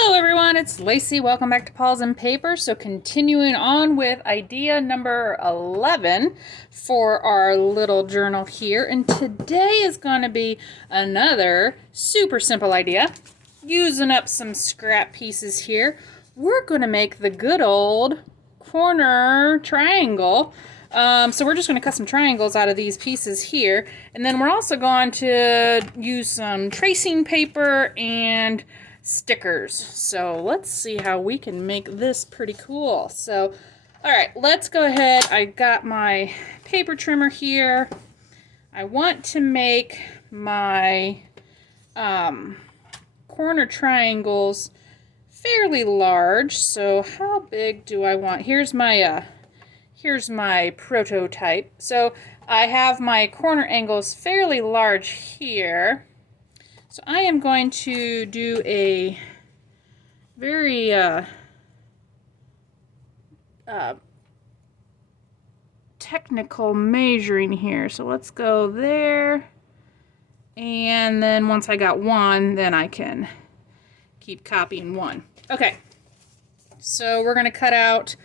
Hello everyone, it's Lacey. Welcome back to Paws and Paper. So continuing on with idea number 11 for our little journal here. And today is going to be another super simple idea. Using up some scrap pieces here, we're going to make the good old corner triangle. So we're just going to cut some triangles out of these pieces here. And then we're also going to use some tracing paper and stickers. So let's see how we can make this pretty cool. So, all right, let's go ahead. I got my paper trimmer here. I want to make my corner triangles fairly large. So how big do I want? Here's my prototype. So I have my corner angles fairly large here. So I am going to do a very technical measuring here. So let's go there. And then once I got one, then I can keep copying one. Okay, so we're going to cut out,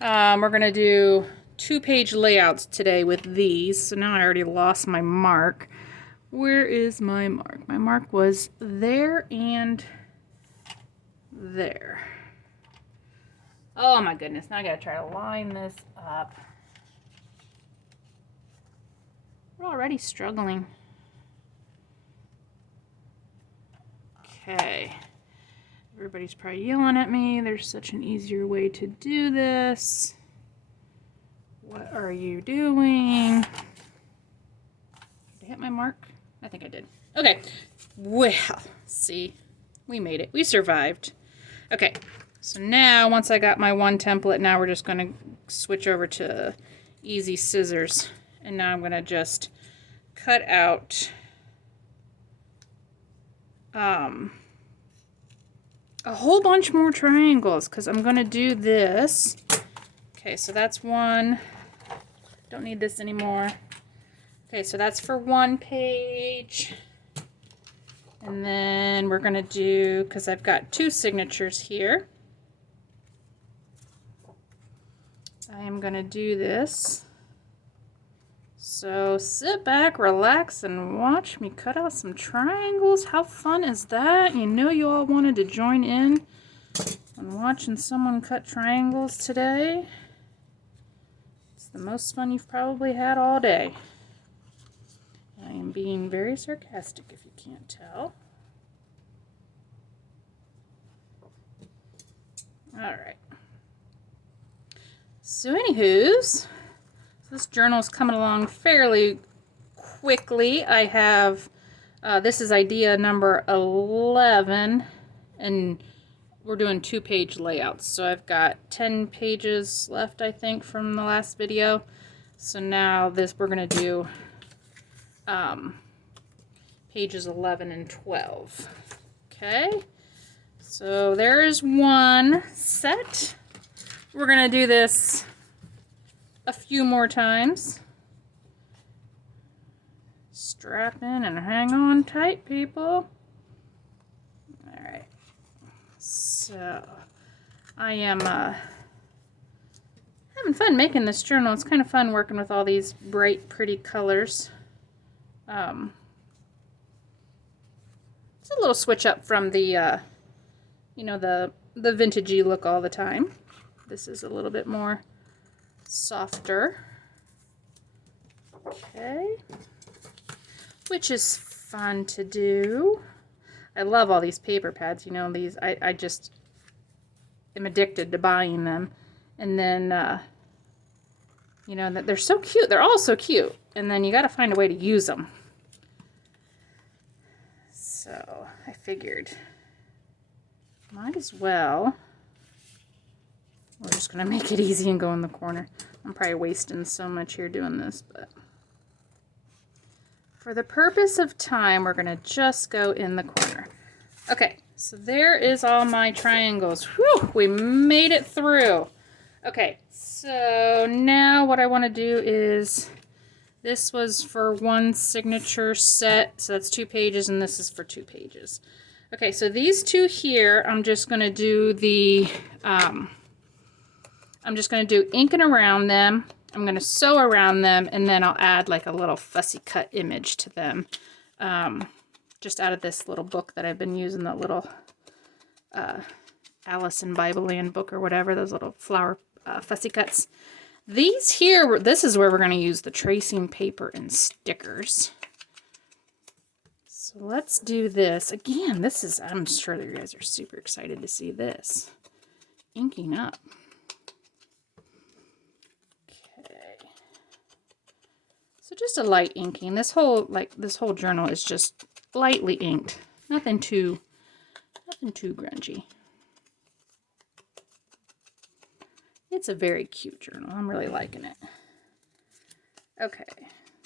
we're going to do 2-page layouts today with these. So now I already lost my mark. Where is my mark? My mark was there and there. Oh my goodness, now I gotta try to line this up. We're already struggling. Okay. Everybody's probably yelling at me. There's such an easier way to do this. What are you doing? Did I hit my mark? I think I did. Okay, well, see, we made it. We survived. Okay, so now once I got my one template, now we're just going to switch over to easy scissors. And now I'm going to just cut out a whole bunch more triangles because I'm going to do this. Okay, so that's one. Don't need this anymore. Okay, so that's for 1 page. And then we're going to do, because I've got 2 signatures here, I am going to do this. So sit back, relax, and watch me cut out some triangles. How fun is that? You know you all wanted to join in on watching someone cut triangles today. It's the most fun you've probably had all day. I am being very sarcastic if you can't tell. Alright. So anywho's, this journal is coming along fairly quickly. I have, this is idea number 11, and we're doing 2-page layouts. So I've got 10 pages left, I think, from the last video. So now this, we're going to do pages 11 and 12. Okay, so there is one set. We're gonna do this a few more times. Strap in and hang on tight, people. All right, so I am having fun making this journal. It's kind of fun working with all these bright, pretty colors. It's a little switch up from the, you know, the vintagey look all the time. This is a little bit more softer. Okay. Which is fun to do. I love all these paper pads. You know, these, I just am addicted to buying them. And then, you know, they're so cute. They're all so cute. And then you got to find a way to use them. So I figured might as well. We're just going to make it easy and go in the corner. I'm probably wasting so much here doing this, but for the purpose of time, we're going to just go in the corner. Okay, so there is all my triangles. Whew, we made it through. Okay, so now what I want to do is, this was for 1 signature set, so that's 2 pages, and this is for 2 pages. Okay, so these two here, I'm just going to do the, I'm just going to do inking around them. I'm going to sew around them, and then I'll add like a little fussy cut image to them. Just out of this little book that I've been using, that little Alice in Bible Land book or whatever, those little flower fussy cuts. These here, this is where we're going to use the tracing paper and stickers. So let's do this. Again, this is, I'm sure that you guys are super excited to see this. Inking up. Okay. So just a light inking. This whole journal is just lightly inked. Nothing too grungy. It's a very cute journal. I'm really liking it. Okay,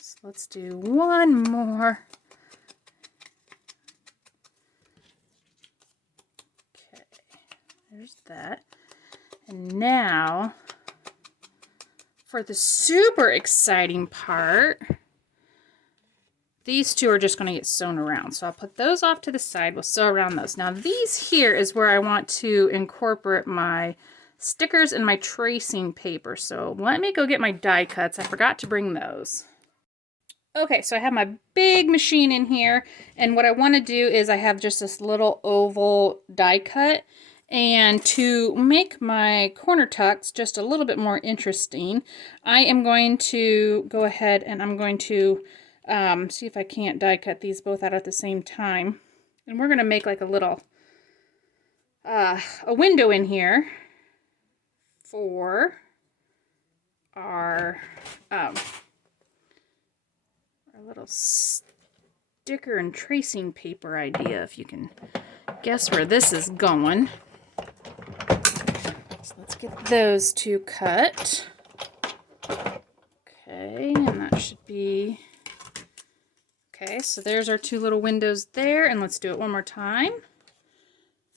so let's do one more. Okay, there's that. And now, for the super exciting part, these two are just going to get sewn around. So I'll put those off to the side. We'll sew around those. Now these here is where I want to incorporate my stickers and my tracing paper. So let me go get my die cuts. I forgot to bring those. Okay, so I have my big machine in here, and what I want to do is I have just this little oval die cut, and to make my corner tucks just a little bit more interesting, I am going to go ahead and I'm going to see if I can't die cut these both out at the same time. And we're going to make like a little a window in here for our little sticker and tracing paper idea, if you can guess where this is going. So let's get those two cut. Okay, and that should be... Okay, so there's our two little windows there, and let's do it one more time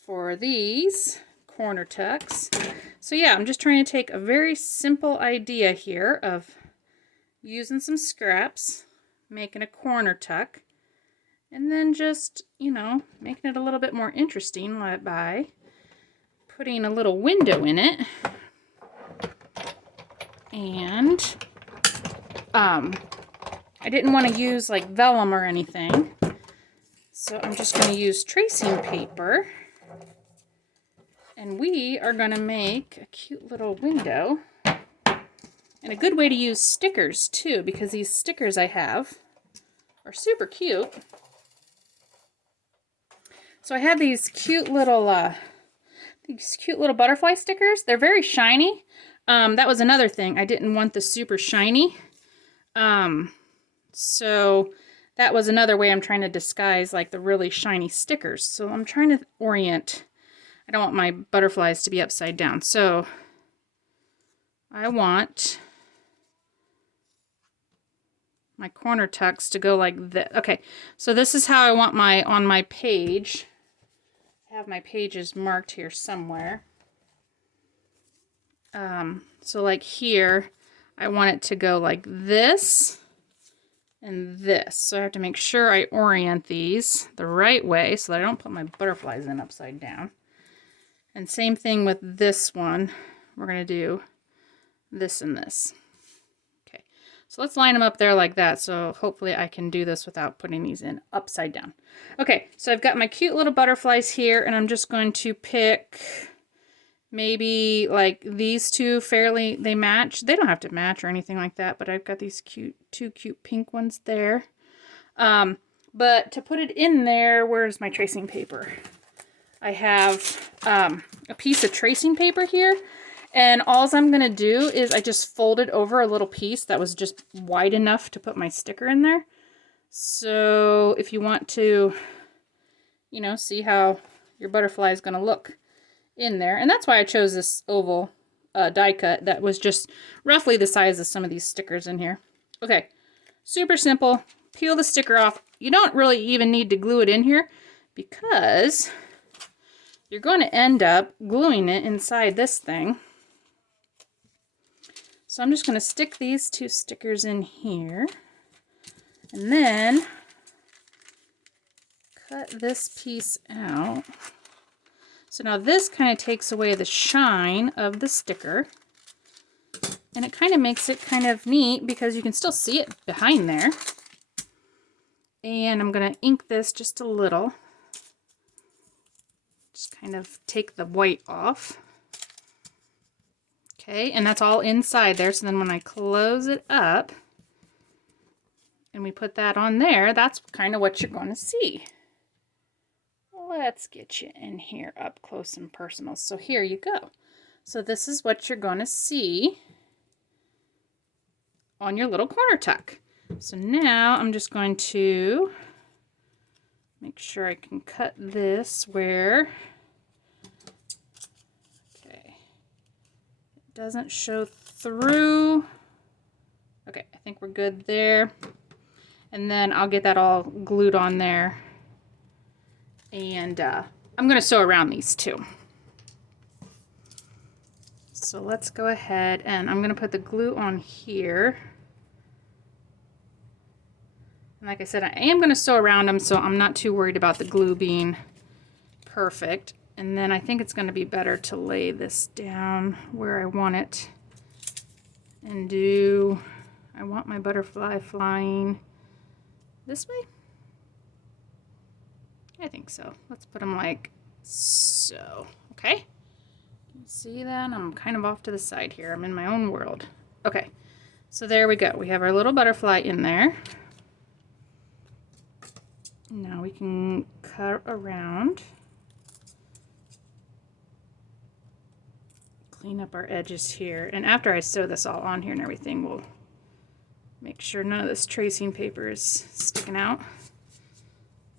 for these corner tucks. So yeah, I'm just trying to take a very simple idea here of using some scraps, making a corner tuck, and then just, you know, making it a little bit more interesting by putting a little window in it. And I didn't want to use like vellum or anything, so I'm just going to use tracing paper, and we are going to make a cute little window. And a good way to use stickers too, because these stickers I have are super cute. So I have these cute little butterfly stickers. They're very shiny. That was another thing. I didn't want the super shiny. So that was another way I'm trying to disguise like the really shiny stickers. So I'm trying to orient. I don't want my butterflies to be upside down. So I want my corner tucks to go like this. Okay, so this is how I want on my page. I have my pages marked here somewhere. So like here, I want it to go like this and this. So I have to make sure I orient these the right way so that I don't put my butterflies in upside down. And same thing with this one. We're going to do this and this. Okay, so let's line them up there like that. So hopefully I can do this without putting these in upside down. Okay, so I've got my cute little butterflies here, and I'm just going to pick maybe like these two they match. They don't have to match or anything like that, but I've got these two cute pink ones there. But to put it in there, where's my tracing paper? I have a piece of tracing paper here, and all I'm going to do is I just folded over a little piece that was just wide enough to put my sticker in there. So if you want to, you know, see how your butterfly is going to look in there. And that's why I chose this oval die cut that was just roughly the size of some of these stickers in here. Okay, super simple. Peel the sticker off. You don't really even need to glue it in here because you're going to end up gluing it inside this thing. So I'm just going to stick these two stickers in here and then cut this piece out. So now this kind of takes away the shine of the sticker. And it kind of makes it kind of neat because you can still see it behind there. And I'm going to ink this just a little. Just kind of take the white off. Okay, and that's all inside there. So then when I close it up and we put that on there, that's kind of what you're going to see. Let's get you in here up close and personal. So here you go. So this is what you're going to see on your little corner tuck. So now I'm just going to make sure I can cut this where, okay, it doesn't show through. Okay, I think we're good there. And then I'll get that all glued on there. And I'm going to sew around these too. So let's go ahead and I'm going to put the glue on here. And like I said, I am going to sew around them, so I'm not too worried about the glue being perfect. And then I think it's going to be better to lay this down where I want it and do, I want my butterfly flying this way. I think so. Let's put them like so. Okay. See that? I'm kind of off to the side here. I'm in my own world. Okay, so there we go. We have our little butterfly in there. Now we can cut around. Clean up our edges here. And after I sew this all on here and everything, we'll make sure none of this tracing paper is sticking out.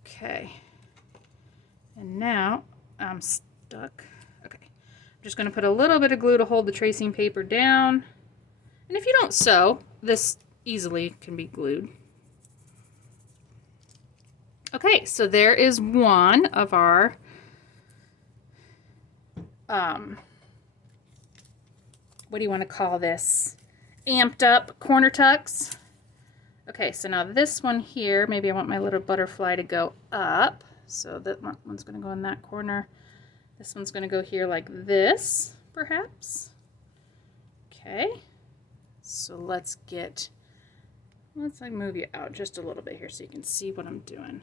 Okay. And now I'm stuck. Okay. I'm just going to put a little bit of glue to hold the tracing paper down. And if you don't sew, this easily can be glued. Okay, so there is one of our what do you want to call this? Amped up corner tucks. Okay, so now this one here, maybe I want my little butterfly to go up. So that one's going to go in that corner. This one's going to go here like this, perhaps. Okay, so let's move you out just a little bit here so you can see what I'm doing.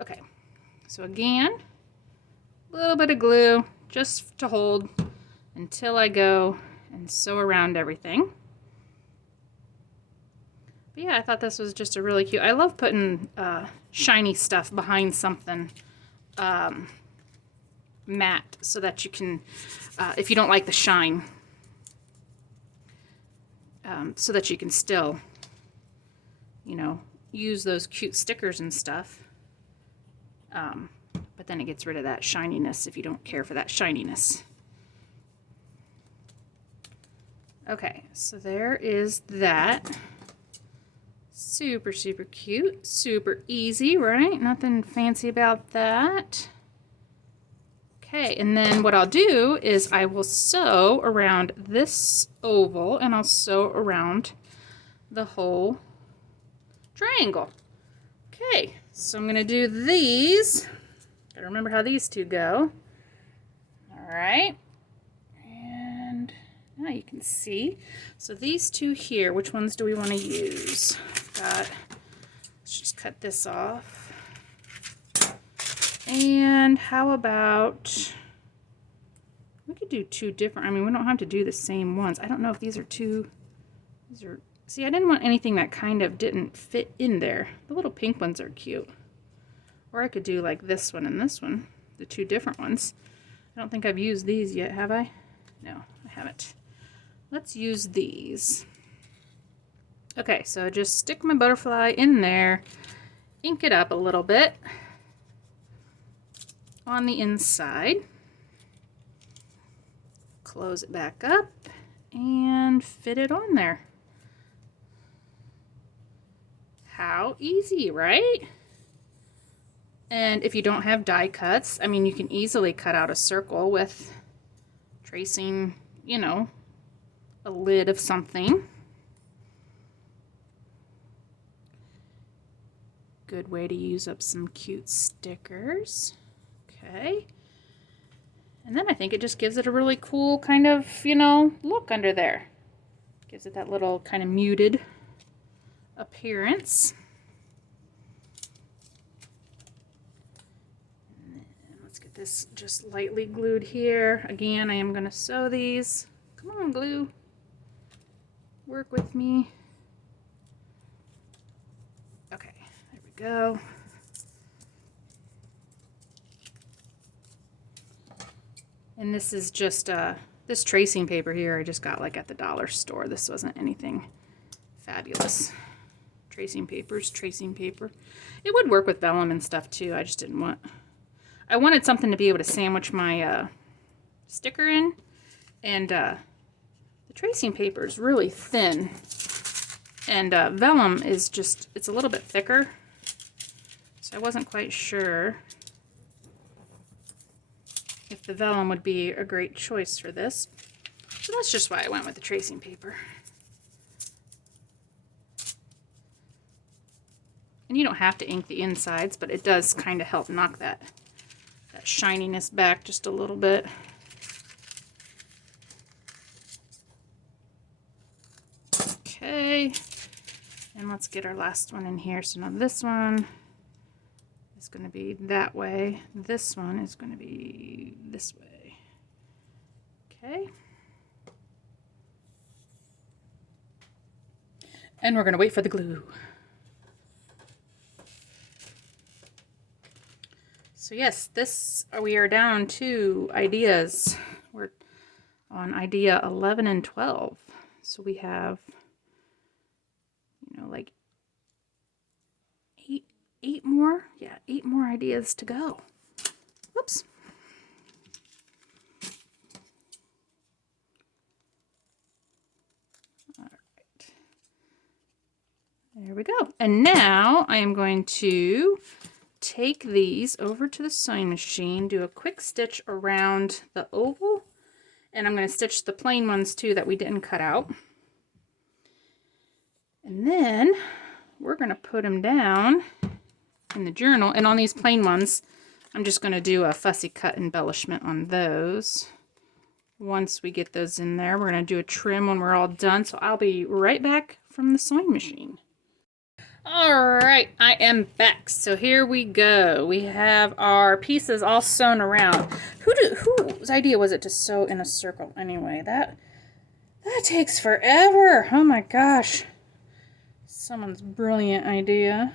Okay, so again, a little bit of glue just to hold until I go and sew around everything. But yeah, I thought this was just a really cute, I love putting shiny stuff behind something matte so that you can, if you don't like the shine, so that you can still, you know, use those cute stickers and stuff. But then it gets rid of that shininess if you don't care for that shininess. Okay, so there is that. Super, super cute. Super easy, right? Nothing fancy about that. Okay, and then what I'll do is I will sew around this oval and I'll sew around the whole triangle. Okay, so I'm going to do these. Gotta remember how these two go. All right. And now you can see. So these two here, which ones do we want to use? Let's just cut this off. And how about, we could do two different, I mean, we don't have to do the same ones. I don't know if these are two, see, I didn't want anything that kind of didn't fit in there. The little pink ones are cute. Or I could do like this one and this one, the two different ones. I don't think I've used these yet, have I? No, I haven't. Let's use these. Okay, so just stick my butterfly in there, ink it up a little bit on the inside, close it back up, and fit it on there. How easy, right? And if you don't have die cuts, I mean, you can easily cut out a circle with tracing, you know, a lid of something. good way to use up some cute stickers. Okay. And then I think it just gives it a really cool kind of, you know, look under there. Gives it that little kind of muted appearance. And let's get this just lightly glued here. Again, I am going to sew these. Come on, glue. Work with me. Okay, there we go. And this is just this tracing paper here I just got like at the dollar store. This wasn't anything fabulous. Tracing papers, tracing paper. It would work with vellum and stuff too. I just didn't want, I wanted something to be able to sandwich my sticker in. And the tracing paper is really thin. And vellum is just, it's a little bit thicker. So I wasn't quite sure if the vellum would be a great choice for this. So that's just why I went with the tracing paper. And you don't have to ink the insides, but it does kind of help knock that shininess back just a little bit. Okay, and let's get our last one in here. So now this one is going to be that way. This one is going to be this way. Okay. And we're going to wait for the glue. So yes, we are down to ideas. We're on idea 11 and 12. So we have, you know, like eight more. Yeah, 8 more ideas to go. Whoops. All right. There we go. And now I am going to take these over to the sewing machine, do a quick stitch around the oval, and I'm going to stitch the plain ones too that we didn't cut out. And then we're going to put them down in the journal, and on these plain ones I'm just going to do a fussy cut embellishment on those. Once we get those in there, we're going to do a trim when we're all done, so I'll be right back from the sewing machine. Alright, I am back. So here we go. We have our pieces all sewn around. Whose idea was it to sew in a circle anyway? That takes forever. Oh my gosh. Someone's brilliant idea.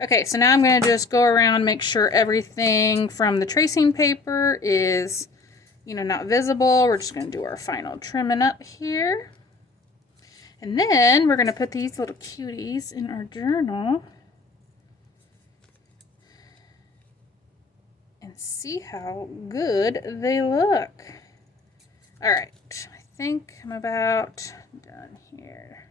Okay, so now I'm going to just go around, make sure everything from the tracing paper is, you know, not visible. We're just going to do our final trimming up here. And then we're going to put these little cuties in our journal and see how good they look. All right, I think I'm about done here.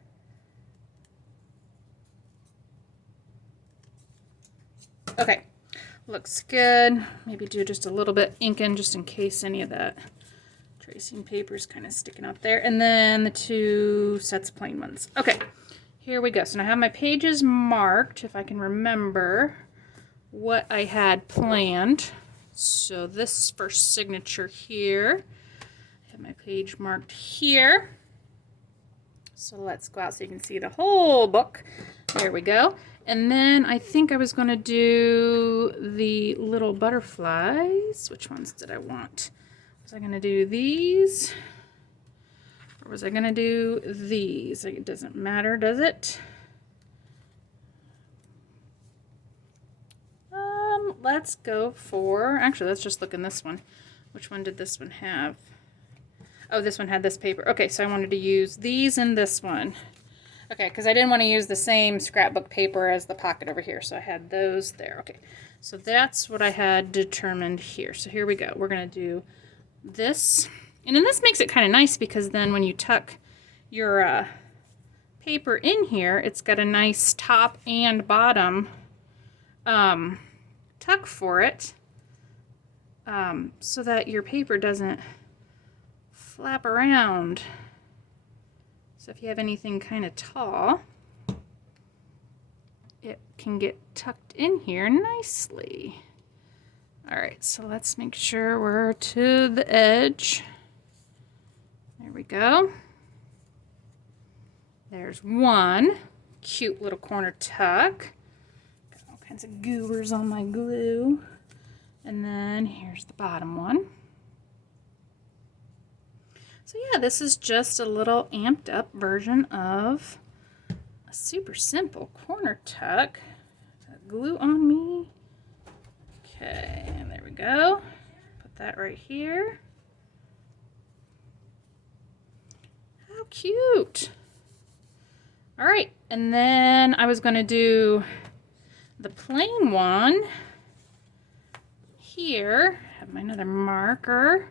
Okay, looks good. Maybe do just a little bit inking just in case any of that tracing paper is kind of sticking out there. And then the 2 sets of plain ones. Okay, here we go. So now I have my pages marked, if I can remember what I had planned. So this first signature here, I have my page marked here. So let's go out so you can see the whole book. There we go. And then I think I was going to do the little butterflies. Which ones did I want? Was I going to do these? Or was I going to do these? It doesn't matter, does it? Let's go for, actually, let's just look in this one. Which one did this one have? Oh, this one had this paper. Okay, so I wanted to use these and this one. Okay, because I didn't want to use the same scrapbook paper as the pocket over here, so I had those there. Okay, so that's what I had determined here. So here we go. We're going to do this. And then this makes it kind of nice because then when you tuck your paper in here, it's got a nice top and bottom tuck for it so that your paper doesn't flap around. So if you have anything kind of tall, it can get tucked in here nicely. All right, so let's make sure we're to the edge. There we go. There's one cute little corner tuck. Got all kinds of goobers on my glue. And then here's the bottom one. So yeah, this is just a little amped up version of a super simple corner tuck. Glue on me. Okay, and there we go. Put that right here. How cute. All right, and then I was gonna do the plain one here. Have my another marker.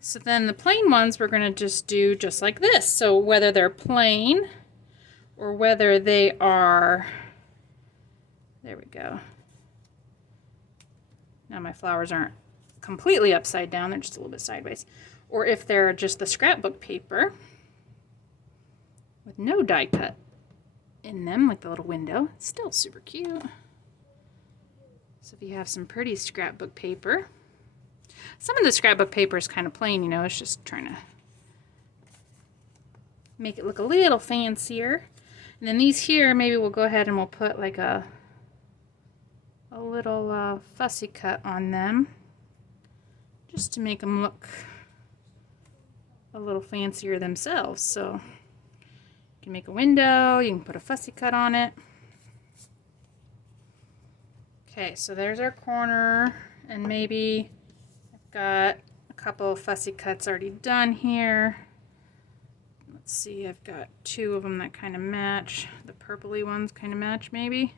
So then the plain ones we're gonna just do just like this. So whether they're plain or whether they are, there we go. Now my flowers aren't completely upside down, they're just a little bit sideways. Or if they're just the scrapbook paper with no die cut in them, like the little window, it's still super cute. So if you have some pretty scrapbook paper, some of the scrapbook paper is kind of plain, you know, it's just trying to make it look a little fancier. And then these here, maybe we'll go ahead and we'll put like a little fussy cut on them, just to make them look a little fancier themselves. So you can make a window, you can put a fussy cut on it. Okay, so there's our corner, and maybe I've got a couple of fussy cuts already done here. Let's see, I've got two of them that kind of match. The purpley ones kind of match maybe.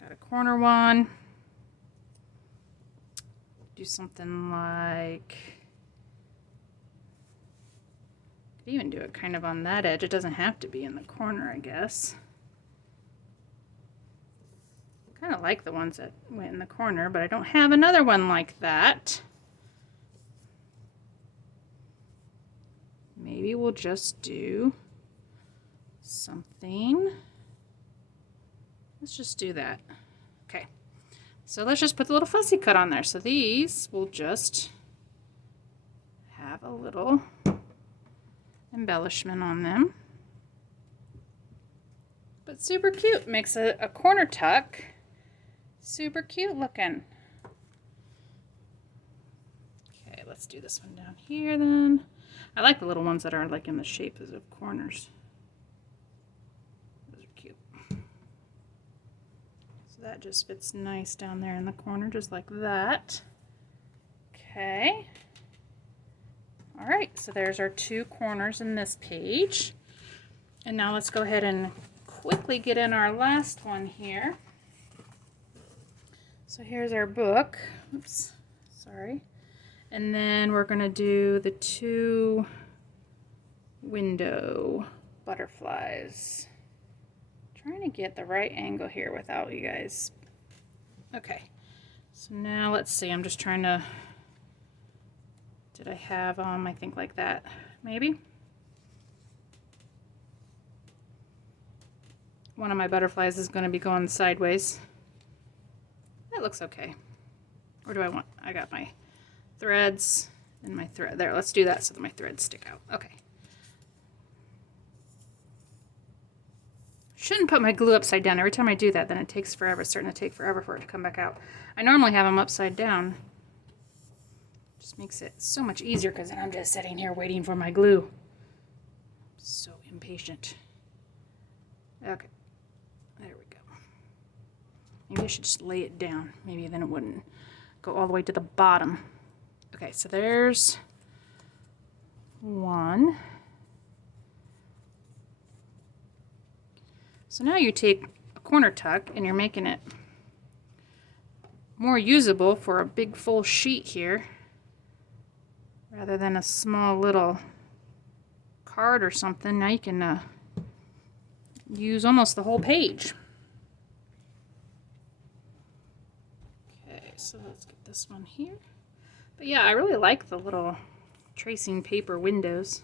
Got a corner one. Do something like, could even do it kind of on that edge. It doesn't have to be in the corner, I guess. I kind of like the ones that went in the corner, but I don't have another one like that. Maybe we'll just do something. Let's just do that. Okay, so let's just put the little fussy cut on there. So these will just have a little embellishment on them. But super cute. Makes a corner tuck super cute looking. Okay, let's do this one down here then. I like the little ones that are like in the shape of corners. Those are cute. So that just fits nice down there in the corner, just like that. Okay. All right, so there's our two corners in this page. And now let's go ahead and quickly get in our last one here. So here's our book. Oops, sorry. And then we're going to do the two window butterflies. Trying to get the right angle here without you guys. Okay, so now let's see. I'm just trying to, did I have I think like that, maybe? One of my butterflies is going to be going sideways. That looks okay. Or do I want, I got my threads and my thread there. Let's do that so that my threads stick out. Okay. Shouldn't put my glue upside down. Every time I do that, then it takes forever. It's starting to take forever for it to come back out. I normally have them upside down. Just makes it so much easier because then I'm just sitting here waiting for my glue. So impatient. Okay. There we go. Maybe I should just lay it down. Maybe then it wouldn't go all the way to the bottom. Okay, so there's one. So now you take a corner tuck and you're making it more usable for a big full sheet here rather than a small little card or something. Now you can use almost the whole page. Okay, so let's get this one here. But yeah, I really like the little tracing paper windows.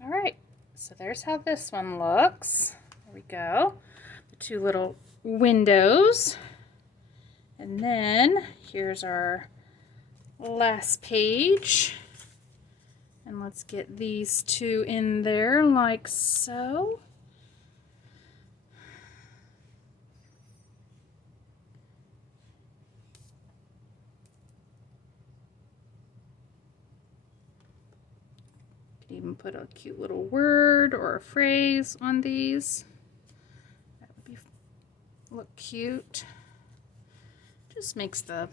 All right, so there's how this one looks. There we go. The two little windows. And then here's our last page. And let's get these two in there like so. Could even put a cute little word or a phrase on these. That would look cute. Just makes the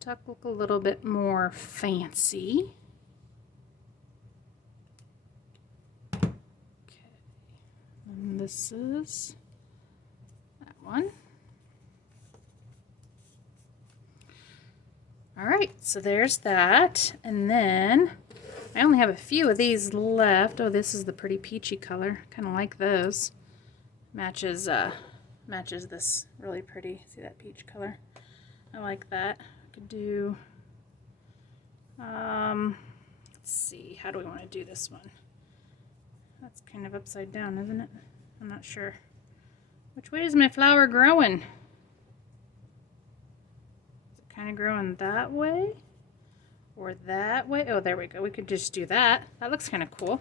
tuck look a little bit more fancy. Okay, and this is that one. All right, so there's that. And then I only have a few of these left. Oh, this is the pretty peachy color. Kind of like those. Matches this really pretty. See that peach color? I like that. Could do, let's see, how do we want to do this one? That's kind of upside down, isn't it? I'm not sure. Which way is my flower growing? Is it kind of growing that way? Or that way? Oh, there we go. We could just do that. That looks kind of cool.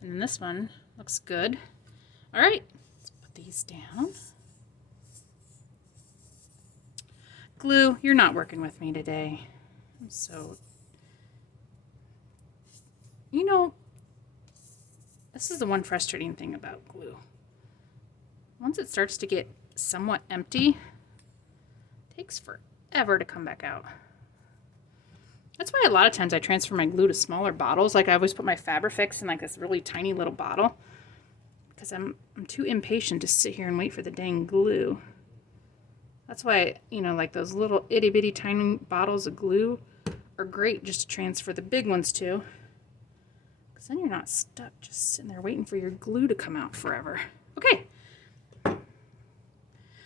And then this one looks good. All right, let's put these down. Glue, you're not working with me today. I'm so, you know, this is the one frustrating thing about glue. Once it starts to get somewhat empty, it takes forever to come back out. That's why a lot of times I transfer my glue to smaller bottles. Like I always put my Fabrifix in like this really tiny little bottle because I'm too impatient to sit here and wait for the dang glue. That's why, you know, like those little itty bitty tiny bottles of glue are great just to transfer the big ones to. Because then you're not stuck just sitting there waiting for your glue to come out forever. Okay.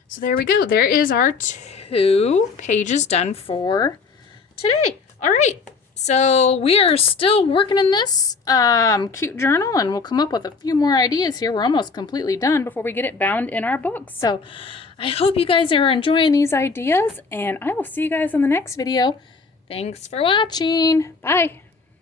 So there we go. There is our 2 pages done for today. All right. So we are still working in this cute journal, and we'll come up with a few more ideas here. We're almost completely done before we get it bound in our book. So I hope you guys are enjoying these ideas, and I will see you guys in the next video. Thanks for watching. Bye.